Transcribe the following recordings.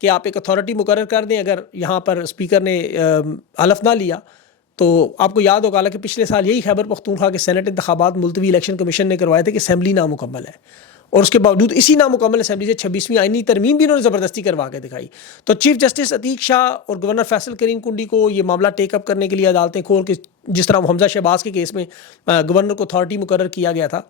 کہ آپ ایک اتھارٹی مقرر کر دیں. اگر یہاں پر اسپیکر نے حلف نہ لیا تو آپ کو یاد ہوگا کہ پچھلے سال یہی خیبر پختونخوا کے سینٹ انتخابات ملتوی الیکشن کمیشن نے کروائے تھے کہ اسمبلی نامکمل ہے, اور اس کے باوجود اسی نامکمل اسمبلی سے 26ویں آئینی ترمیم بھی انہوں نے زبردستی کروا کے دکھائی. تو چیف جسٹس عتیق شاہ اور گورنر فیصل کریم کنڈی کو یہ معاملہ ٹیک اپ کرنے کے لیے عدالتیں کھول کے, جس طرح حمزہ شہباز کے کیس میں گورنر کو اتھارٹی مقرر کیا گیا تھا,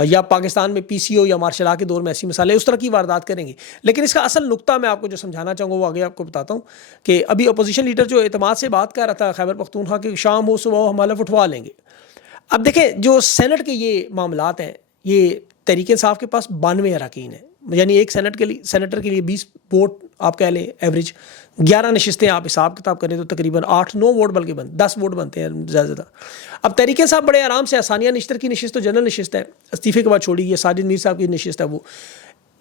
یا پاکستان میں پی سی او یا مارشل لا کے دور میں ایسی مثالیں اس طرح کی واردات کریں گے. لیکن اس کا اصل نقطہ میں آپ کو جو سمجھانا چاہوں گا وہ آگے آپ کو بتاتا ہوں کہ ابھی اپوزیشن لیڈر جو اعتماد سے بات کر رہا تھا خیبر پختونخوا کے شام ہو صبح ہو ہم حلف اٹھوا لیں گے. اب دیکھیں جو سینٹ کے یہ معاملات ہیں, یہ تحریک انصاف کے پاس 92 اراکین ہیں, یعنی ایک سینیٹر کے لیے 20 ووٹ آپ کہہ لیں ایوریج, 11 نشستیں آپ حساب کتاب کریں تو تقریباً 8-9 ووٹ بلکہ 10 ووٹ بنتے ہیں زیادہ زیادہ. اب تحریک انصاف بڑے آرام سے آسانیہ نشتر کی نشست تو جنرل نشست ہے, استعفے کے بعد چھوڑی, یہ ساجد میر صاحب کی نشست ہے. وہ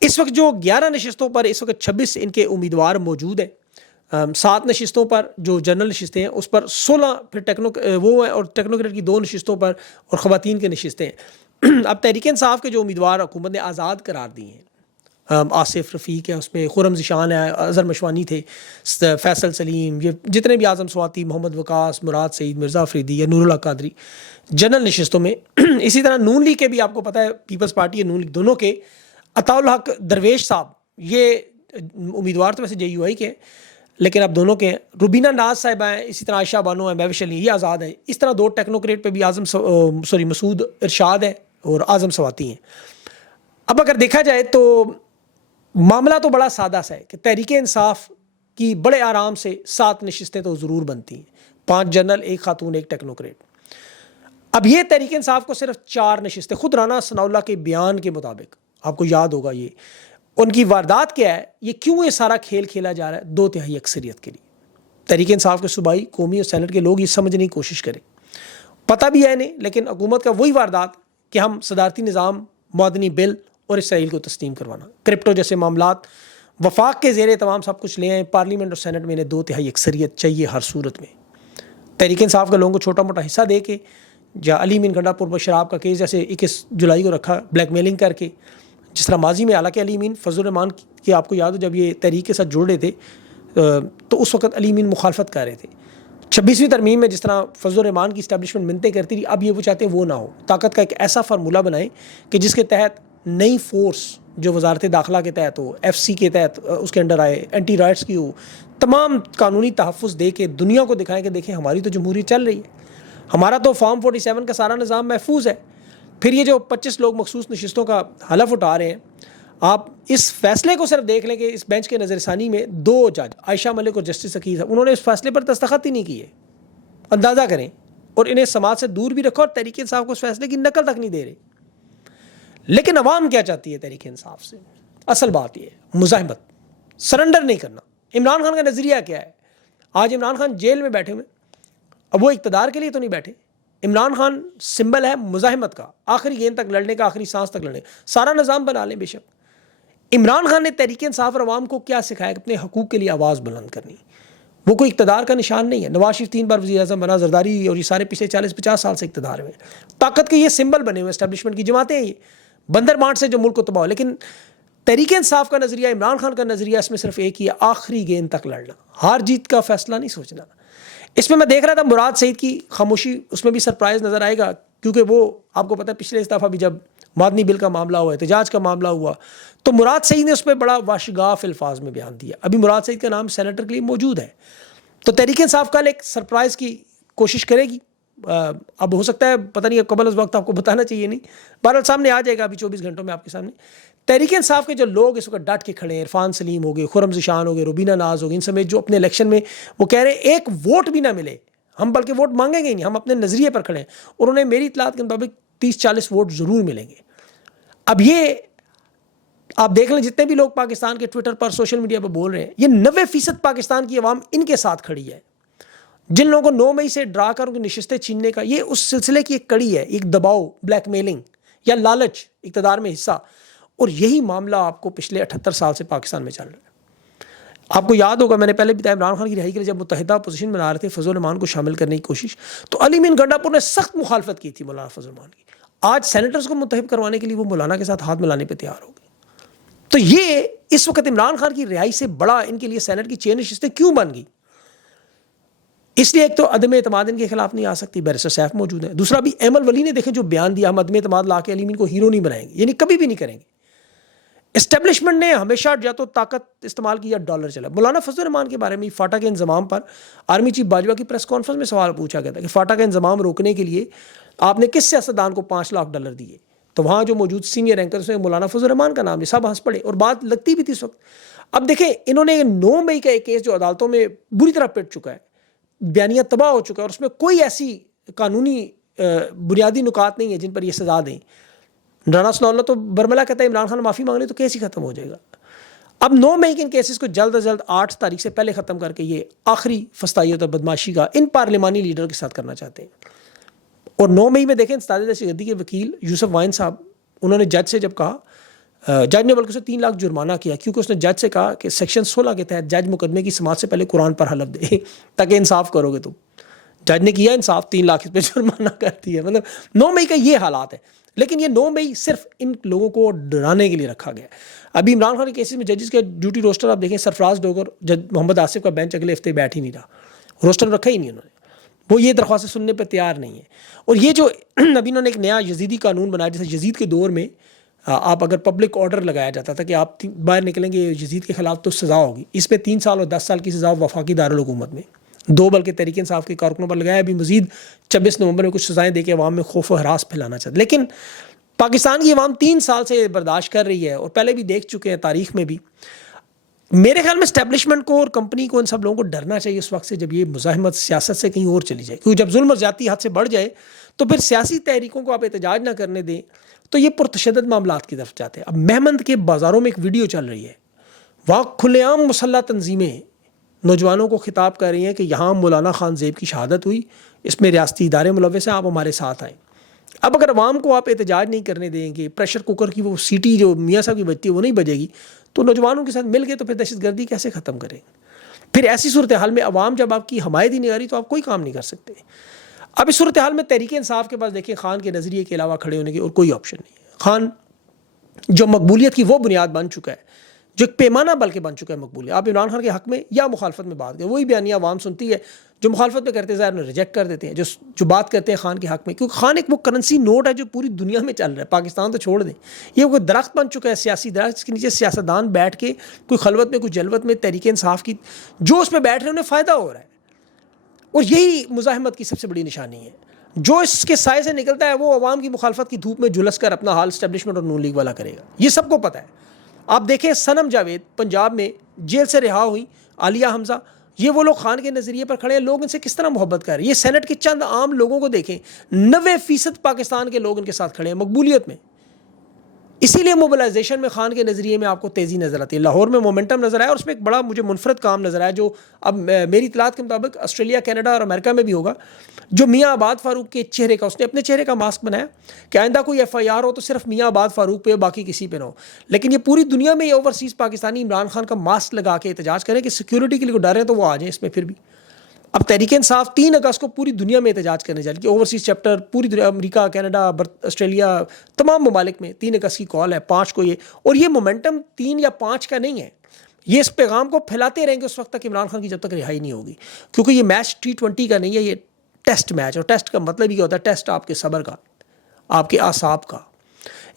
اس وقت جو 11 نشستوں پر اس وقت 26 ان کے امیدوار موجود ہیں, 7 نشستوں پر جو جنرل نشستیں ہیں اس پر 16 پھر وہ ہیں, اور ٹیکنوکریٹ کی 2 نشستوں پر اور خواتین کے نشستیں ہیں. اب تحریک انصاف کے جو امیدوار حکومت نے آزاد قرار دی ہیں, آصف رفیق ہے, اس میں خرم ذیشان ہے, اظہر مشوانی تھے, فیصل سلیم, یہ جتنے بھی اعظم سواتی, محمد وقاص, مراد سعید, مرزا افریدی یا نور اللہ قادری جنرل نشستوں میں. اسی طرح نون لیگ کے بھی آپ کو پتہ ہے, پیپلز پارٹی اور نون لیگ دونوں کے عطاء الحق درویش صاحب, یہ امیدوار تو ویسے جے یو آئی کے ہیں لیکن اب دونوں کے ہیں. روبینہ ناز صاحبہ ہیں, اسی طرح عائشہ بانو ہیں, مہوش علی, یہ آزاد ہیں. اس طرح 2 ٹیکنوکریٹ پہ بھی مسعود ارشاد ہے اور اعظم سواتی ہیں. اب اگر دیکھا جائے تو معاملہ تو بڑا سادہ سا ہے کہ تحریک انصاف کی بڑے آرام سے 7 نشستیں تو ضرور بنتی ہیں, 5 جنرل, 1 خاتون, 1 ٹیکنوکریٹ. اب یہ تحریک انصاف کو صرف 4 نشستیں, خود رانا ثناء اللہ کے بیان کے مطابق, آپ کو یاد ہوگا یہ ان کی واردات کیا ہے, یہ کیوں یہ سارا کھیل کھیلا جا رہا ہے 2/3 اکثریت کے لیے. تحریک انصاف کے صوبائی, قومی اور سینٹ کے لوگ یہ سمجھنے کی کوشش کریں, پتہ بھی ہے نہیں, لیکن حکومت کا وہی واردات کہ ہم صدارتی نظام, مدنی بل اور اسرائیل کو تسلیم کروانا, کرپٹو جیسے معاملات, وفاق کے زیر تمام سب کچھ لے آئیں. پارلیمنٹ اور سینٹ میں انہیں 2/3 اکثریت چاہیے ہر صورت میں. تحریک انصاف کے لوگوں کو چھوٹا موٹا حصہ دے کے, یا علی امین گنڈا پور پر شراب کا کیس جیسے 21 جولائی کو رکھا, بلیک میلنگ کر کے, جس طرح ماضی میں حالانکہ علی امین فضل الرحمان کی آپ کو یاد ہو جب یہ تحریک کے ساتھ جڑ رہے تھے تو اس وقت علی امین مخالفت کر رہے تھے. 26ویں ترمیم میں جس طرح فضل الرحمان کی اسٹیبلشمنٹ منتیں کرتی رہی, اب یہ وہ چاہتے ہیں وہ نہ ہو. طاقت کا ایک ایسا فارمولہ بنائیں کہ جس کے تحت نئی فورس جو وزارت داخلہ کے تحت ہو, ایف سی کے تحت اس کے انڈر آئے, اینٹی رائٹس کی ہو, تمام قانونی تحفظ دے کے دنیا کو دکھائیں کہ دیکھیں ہماری تو جمہوریت چل رہی ہے, ہمارا تو فارم 47 کا سارا نظام محفوظ ہے. پھر یہ جو 25 لوگ مخصوص نشستوں کا حلف اٹھا رہے ہیں, آپ اس فیصلے کو صرف دیکھ لیں کہ اس بینچ کے نظر ثانی میں 2 جج عائشہ ملک اور جسٹس عقیل صاحب, انہوں نے اس فیصلے پر دستخط ہی نہیں کیے. اندازہ کریں, اور انہیں سماج سے دور بھی رکھو, اور تحریک انصاف کو اس فیصلے کی نقل تک نہیں دے رہے. لیکن عوام کیا چاہتی ہے تحریک انصاف سے؟ اصل بات یہ ہے مزاحمت, سرنڈر نہیں کرنا. عمران خان کا نظریہ کیا ہے؟ آج عمران خان جیل میں بیٹھے ہوئے, اب وہ اقتدار کے لیے تو نہیں بیٹھے. عمران خان سمبل ہے مزاحمت کا, آخری گیند تک لڑنے کا, آخری سانس تک لڑنے. سارا نظام بنا لیں بے شک. عمران خان نے تحریک انصاف اور عوام کو کیا سکھایا کہ اپنے حقوق کے لیے آواز بلند کرنی. وہ کوئی اقتدار کا نشان نہیں ہے. نواز شریف 3 بار وزیر اعظم بنا, زرداری اور یہ سارے پچھلے 40-50 سال سے اقتدار میں, طاقت کے یہ سمبل بنے ہوئے, اسٹیبلشمنٹ کی جماعتیں ہیں, یہ بندر بانٹ سے جو ملک کو تباہ. لیکن تحریک انصاف کا نظریہ, عمران خان کا نظریہ اس میں صرف ایک ہی ہے, آخری گیند تک لڑنا, ہار جیت کا فیصلہ نہیں سوچنا. اس میں دیکھ رہا تھا مراد سعید کی خاموشی, اس میں بھی سرپرائز نظر آئے گا, کیونکہ وہ آپ کو پتہ ہے پچھلے اس دفعہ بھی جب مادنی بل کا معاملہ ہوا, احتجاج کا معاملہ ہوا, تو مراد سعید نے اس پہ بڑا واشگاف الفاظ میں بیان دیا. ابھی مراد سعید کا نام سینیٹر کے لیے موجود ہے. تو تحریک انصاف کل ایک سرپرائز کی کوشش کرے گی. اب ہو سکتا ہے پتہ نہیں, قبل از وقت آپ کو بتانا چاہیے نہیں, بہرحال سامنے آ جائے گا ابھی 24 گھنٹوں میں آپ کے سامنے. تحریک انصاف کے جو لوگ اس وقت ڈٹ کے کھڑے ہیں, عرفان سلیم ہو گئے, خرم ذیشان ہو گئے, روبینہ ناز ہو گئی, ان سمیت جو اپنے الیکشن میں وہ کہہ رہے ہیں ایک ووٹ بھی نہ ملے, ہم بلکہ ووٹ مانگیں گے نہیں, ہم اپنے نظریے پر کھڑے ہیں, اور انہیں میری اطلاعات کے مطابق 30-40 ووٹ ضرور ملیں گے. اب یہ آپ دیکھ لیں جتنے بھی لوگ پاکستان کے ٹویٹر پر, سوشل میڈیا پر بول رہے ہیں, یہ 90% پاکستان کی عوام ان کے ساتھ کھڑی ہے. جن لوگوں کو 9 مئی سے ڈرا کر ان کی نشستیں چھیننے کا, یہ اس سلسلے کی ایک کڑی ہے, ایک دباؤ, بلیک میلنگ یا لالچ, اقتدار میں حصہ. اور یہی معاملہ آپ کو پچھلے 78 سال سے پاکستان میں چل رہا ہے. آپ کو یاد ہوگا میں نے پہلے بتایا, عمران خان کی رہائی کے لیے جب متحدہ اپوزیشن بنا رہے تھے فضل الرحمان کو شامل کرنے کی کوشش, تو علی امین گنڈا پور نے سخت مخالفت کی تھی مولانا فضل الرحمان کی. آج سینیٹرز کو منتخب کروانے کے لیے وہ مولانا کے ساتھ ہاتھ ملانے پہ تیار ہو گئے. تو یہ اس وقت عمران خان کی رہائی سے بڑا ان کے لیے سینٹ کی 6 نشستیں کیوں بن گئی؟ اس لیے ایک تو عدم اعتماد ان کے خلاف نہیں آ سکتی، بیرسٹر سیف موجود ہیں. دوسرا بھی ایمل ولی نے دیکھیں جو بیان دیا، ہم عدم اعتماد لا کے علی امین کو ہیرو نہیں بنائیں گے، یعنی کبھی بھی نہیں کریں گے. اسٹیبلشمنٹ نے ہمیشہ یا تو طاقت استعمال کی یا ڈالر چلا. مولانا فضل الرحمان کے بارے میں فاٹا کے انضمام پر آرمی چیف باجوہ کی پریس کانفرنس میں سوال پوچھا گیا تھا کہ فاٹا کا انضمام روکنے کے لیے آپ نے کس سیاستدان کو $5 لاکھ دیے؟ تو وہاں جو موجود سینئر اینکرز میں مولانا فضل الرحمان کا نام، سب ہنس پڑے اور بات لگتی بھی تھی اس وقت. اب دیکھیں انہوں نے 9 مئی کا ایک کیس جو عدالتوں میں بری طرح پٹ چکا ہے، بیانیہ تباہ ہو چکا ہے، اور اس میں کوئی ایسی قانونی بنیادی نکات نہیں ہے جن پر یہ سزا دیں. رانا ثناء اللہ تو برملا کہتا ہے عمران خان معافی مانگ لے تو کیس ہی ختم ہو جائے گا. اب 9 مئی کے ان کیسز کو جلد از جلد 8 تاریخ سے پہلے ختم کر کے یہ آخری فسطائیت اور بدماشی کا ان پارلیمانی لیڈر کے ساتھ کرنا چاہتے ہیں. اور 9 مئی میں دیکھیں ساجد دہشت گردی کے وکیل یوسف وائن صاحب، انہوں نے جج سے جب کہا، جج نے بلکہ اسے 3 لاکھ جرمانہ کیا کیونکہ اس نے جج سے کہا کہ سیکشن 16 کے تحت جج مقدمے کی سماعت سے پہلے قرآن پر حلف دے تاکہ انصاف کرو گے تم. جج نے کیا انصاف، 3 لاکھ اس پہ جرمانہ کر دیا. مطلب 9 مئی کا یہ حالات ہے. لیکن یہ 9 مئی صرف ان لوگوں کو ڈرانے کے لیے رکھا گیا. ابھی عمران خان کے کیسز میں ججز کا ڈیوٹی روسٹر آپ دیکھیں، سرفراز ڈوگر، جج محمد آصف کا بینچ اگلے ہفتے بیٹھ ہی نہیں رہا، روسٹر رکھا ہی نہیں انہوں نے. وہ یہ درخواستیں سننے پہ تیار نہیں ہے. اور یہ جو ابھی انہوں نے ایک نیا یزیدی قانون بنایا، جیسے یزید کے دور میں آپ اگر پبلک آرڈر لگایا جاتا تھا کہ آپ باہر نکلیں گے یزید کے خلاف تو سزا ہوگی، اس پہ 3 سال اور 10 سال کی سزا وفاقی دارالحکومت میں 2 بلکہ تحریک انصاف کے کارکنوں پر لگایا. ابھی مزید 26 نومبر میں کچھ سزائیں دے کے عوام میں خوف و ہراس پھیلانا چاہتے. لیکن پاکستان کی عوام 3 سال سے برداشت کر رہی ہے اور پہلے بھی دیکھ چکے ہیں تاریخ میں بھی. میرے خیال میں اسٹیبلشمنٹ کو اور کمپنی کو ان سب لوگوں کو ڈرنا چاہیے اس وقت سے جب یہ مزاحمت سیاست سے کہیں اور چلی جائے. کیونکہ جب ظلم اور زیادتی حد سے بڑھ جائے تو پھر سیاسی تحریکوں کو آپ احتجاج نہ کرنے دیں تو یہ پرتشدد معاملات کی طرف جاتے ہیں. اب مہمند کے بازاروں میں ایک ویڈیو چل رہی ہے، وہاں کھلے عام مسلح تنظیمیں نوجوانوں کو خطاب کر رہی ہیں کہ یہاں مولانا خان زیب کی شہادت ہوئی، اس میں ریاستی ادارے ملوث ہیں، آپ ہمارے ساتھ آئیں. اب اگر عوام کو آپ احتجاج نہیں کرنے دیں گے، پریشر کوکر کی وہ سیٹی جو میاں صاحب کی بجتی ہے وہ نہیں بجے گی، تو نوجوانوں کے ساتھ مل کے تو پھر دہشت گردی کیسے ختم کریں؟ پھر ایسی صورتحال میں عوام جب آپ کی حمایت ہی نہیں آ رہی تو آپ کوئی کام نہیں کر سکتے. اب اس صورتحال میں تحریک انصاف کے پاس دیکھیں خان کے نظریے کے علاوہ کھڑے ہونے کی اور کوئی آپشن نہیں ہے. خان جو مقبولیت کی وہ بنیاد بن چکا ہے، جو ایک پیمانہ بلکہ بن چکا ہے مقبولیت. آپ عمران خان کے حق میں یا مخالفت میں بات کریں، وہی بیانیہ عوام سنتی ہے. جو مخالفت میں کرتے ہیں ظاہر ریجیکٹ کر دیتے ہیں، جو بات کرتے ہیں خان کے حق میں، کیونکہ خان ایک وہ کرنسی نوٹ ہے جو پوری دنیا میں چل رہا ہے. پاکستان تو چھوڑ دیں، یہ کوئی درخت بن چکا ہے، سیاسی درخت، جس کے نیچے سیاستدان بیٹھ کے کوئی خلوت میں کوئی جلوت میں تحریک انصاف کی جو اس میں بیٹھ رہے ہیں انہیں فائدہ ہو رہا ہے. اور یہی مزاحمت کی سب سے بڑی نشانی ہے. جو اس کے سائے سے نکلتا ہے وہ عوام کی مخالفت کی دھوپ میں جھلس کر اپنا حال اسٹیبلشمنٹ اور نون لیگ والا کرے گا. یہ سب کو پتہ ہے. آپ دیکھیں سنم جاوید پنجاب میں جیل سے رہا ہوئی، عالیہ حمزہ، یہ وہ لوگ خان کے نظریے پر کھڑے ہیں، لوگ ان سے کس طرح محبت کر رہے ہیں. یہ سینٹ کے چند عام لوگوں کو دیکھیں، 90% پاکستان کے لوگ ان کے ساتھ کھڑے ہیں مقبولیت میں. اسی لیے موبلائزیشن میں خان کے نظریے میں آپ کو تیزی نظر آتی ہے. لاہور میں مومنٹم نظر آیا اور اس میں ایک بڑا مجھے منفرد کام نظر آیا جو اب میری اطلاعات کے مطابق آسٹریلیا، کینیڈا اور امریکہ میں بھی ہوگا. جو میاں آباد فاروق کے چہرے کا، اس نے اپنے چہرے کا ماسک بنایا کہ آئندہ کوئی FIR ہو تو صرف میاں آباد فاروق پہ، باقی کسی پہ نہ ہو. لیکن یہ پوری دنیا میں یہ اوورسیز پاکستانی عمران خان کا ماسک لگا کے احتجاج کریں کہ سیکیورٹی کے لیے ڈر رہے ہیں تو وہ آ جائیں اس میں. پھر بھی اب تحریک انصاف 3 اگست کو پوری دنیا میں احتجاج کرنے جا رہی ہے. اوورسیز چیپٹر پوری دنیا، امریکہ، کینیڈا، آسٹریلیا، تمام ممالک میں 3 اگست کی کال ہے، 5 کو یہ. اور یہ مومنٹم 3 یا 5 کا نہیں ہے، یہ اس پیغام کو پھیلاتے رہیں گے اس وقت تک عمران خان کی جب تک رہائی نہیں ہوگی. کیونکہ یہ میچ T20 کا نہیں ہے، یہ ٹیسٹ میچ، اور ٹیسٹ کا مطلب یہ ہوتا ہے ٹیسٹ آپ کے صبر کا، آپ کے اعصاب کا.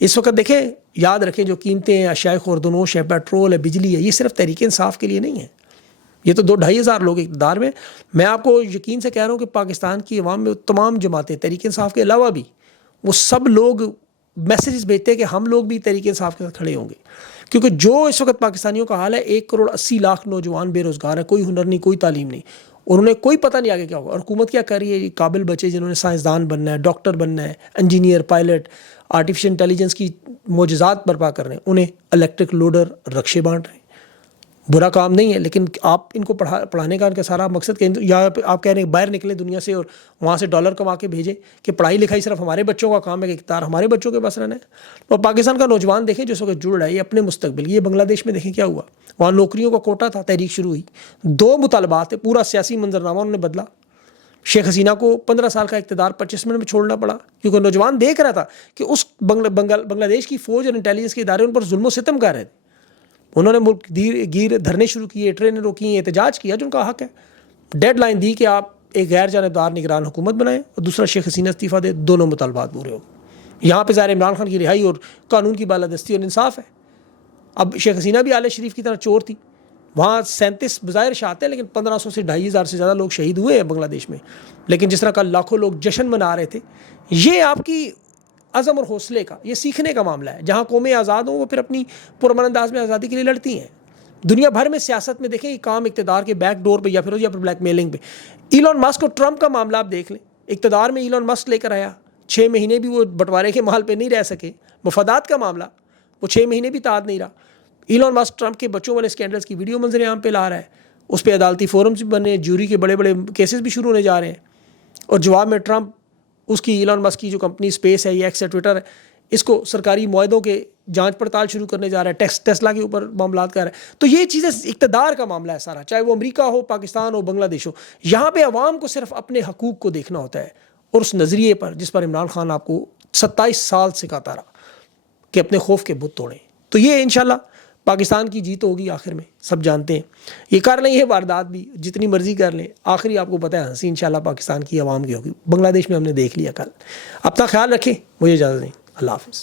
اس وقت دیکھیں، یاد رکھیں جو قیمتیں ہیں، اشیاء خوردنوش ہے، پیٹرول ہے، بجلی ہے، یہ صرف تحریک انصاف کے لیے نہیں ہے. یہ تو 2-2.5 ہزار لوگ اقتدار میں. میں آپ کو یقین سے کہہ رہا ہوں کہ پاکستان کی عوام میں تمام جماعتیں تحریک انصاف کے علاوہ بھی وہ سب لوگ میسیجز بھیجتے ہیں کہ ہم لوگ بھی تحریک انصاف کے ساتھ کھڑے ہوں گے. کیونکہ جو اس وقت پاکستانیوں کا حال ہے، 1.80 کروڑ نوجوان بے روزگار ہیں، کوئی ہنر نہیں، کوئی تعلیم نہیں، اور انہیں کوئی پتہ نہیں آگے کیا ہوگا. اور حکومت کیا کر رہی ہے؟ یہ قابل بچے جنہوں نے سائنسدان بننا ہے، ڈاکٹر بننا ہے، انجینئر، پائلٹ، آرٹیفیشل انٹیلیجنس کی معجزات برپا کر رہے ہیں، انہیں الیکٹرک لوڈر رکشے بانٹ رہے ہیں. برا کام نہیں ہے، لیکن آپ ان کو پڑھانے کا ان کا سارا مقصد کہ یا آپ کہہ رہے ہیں باہر نکلیں دنیا سے اور وہاں سے ڈالر کما کے بھیجیں کہ پڑھائی لکھائی صرف ہمارے بچوں کا کام ہے، کہ اقتدار ہمارے بچوں کے پاس رہنا ہے. اور پاکستان کا نوجوان دیکھیں جو اس وقت جڑ رہا ہے، یہ اپنے مستقبل. یہ بنگلہ دیش میں دیکھیں کیا ہوا، وہاں نوکریوں کا کوٹا تھا، تحریک شروع ہوئی، 2 مطالبات تھے، پورا سیاسی منظرنامہ انہوں نے بدلا. شیخ حسینہ کو 15 سال کا اقتدار 25 منٹ میں چھوڑنا پڑا، کیونکہ نوجوان دیکھ رہا تھا کہ اس بنگلہ دیش کی فوج اور انٹیلیجنس کے ادارے ان پر ظلم و ستم کر رہے تھے. انہوں نے ملک گیر دھرنے شروع کیے, ٹرینیں روکی, احتجاج کیا جو ان کا حق ہے. ڈیڈ لائن دی کہ آپ ایک غیر جانبدار نگران حکومت بنائیں اور دوسرا شیخ حسینہ استعفیٰ دے, دونوں مطالبات پورے ہو. یہاں پہ ظاہر عمران خان کی رہائی اور قانون کی بالادستی اور انصاف ہے. اب شیخ حسینہ بھی آل شریف کی طرح چور تھی, وہاں 37 بظاہر شہادتیں لیکن 1500 سے 2500 سے زیادہ لوگ شہید ہوئے ہیں بنگلہ دیش میں. لیکن جس طرح کل لاکھوں لوگ جشن منا رہے تھے, یہ آپ کی عزم اور حوصلے کا, یہ سیکھنے کا معاملہ ہے. جہاں قومیں آزاد ہوں وہ پھر اپنی پرامن انداز میں آزادی کے لیے لڑتی ہیں. دنیا بھر میں سیاست میں دیکھیں یہ کام اقتدار کے بیک ڈور پہ یا پھر بلیک میلنگ پہ. ایلون مسک اور ٹرمپ کا معاملہ آپ دیکھ لیں, اقتدار میں ایلون مسک لے کر آیا, 6 مہینے بھی وہ بٹوارے کے محل پہ نہیں رہ سکے. مفادات کا معاملہ, وہ 6 مہینے بھی تعداد نہیں رہا. ایلون مسک ٹرمپ کے بچوں والے اسکینڈلز کی ویڈیو منظر عام پہ لا رہا ہے, اس پہ عدالتی فورمز بھی بنے, جوری کے بڑے بڑے کیسز بھی شروع ہونے جا رہے ہیں. اور جواب میں ٹرمپ اس کی ایلون مسک کی جو کمپنی اسپیس ہے, یہ ایکس ہے, ٹویٹر ہے, اس کو سرکاری معاہدوں کے جانچ پڑتال شروع کرنے جا رہا ہے, ٹیسلا کے اوپر معاملات کر رہا ہے. تو یہ چیزیں اقتدار کا معاملہ ہے سارا, چاہے وہ امریکہ ہو, پاکستان ہو, بنگلہ دیش ہو. یہاں پہ عوام کو صرف اپنے حقوق کو دیکھنا ہوتا ہے, اور اس نظریے پر جس پر عمران خان آپ کو 27 سال سکھاتا رہا کہ اپنے خوف کے بت توڑیں. تو یہ انشاءاللہ پاکستان کی جیت ہوگی آخر میں, سب جانتے ہیں. یہ کر لیں, یہ واردات بھی جتنی مرضی کر لیں, آخری آپ کو پتہ ہے ہنسی انشاءاللہ پاکستان کی عوام کی ہوگی. بنگلہ دیش میں ہم نے دیکھ لیا کل. اپنا خیال رکھیں, مجھے اجازت دیں, اللہ حافظ.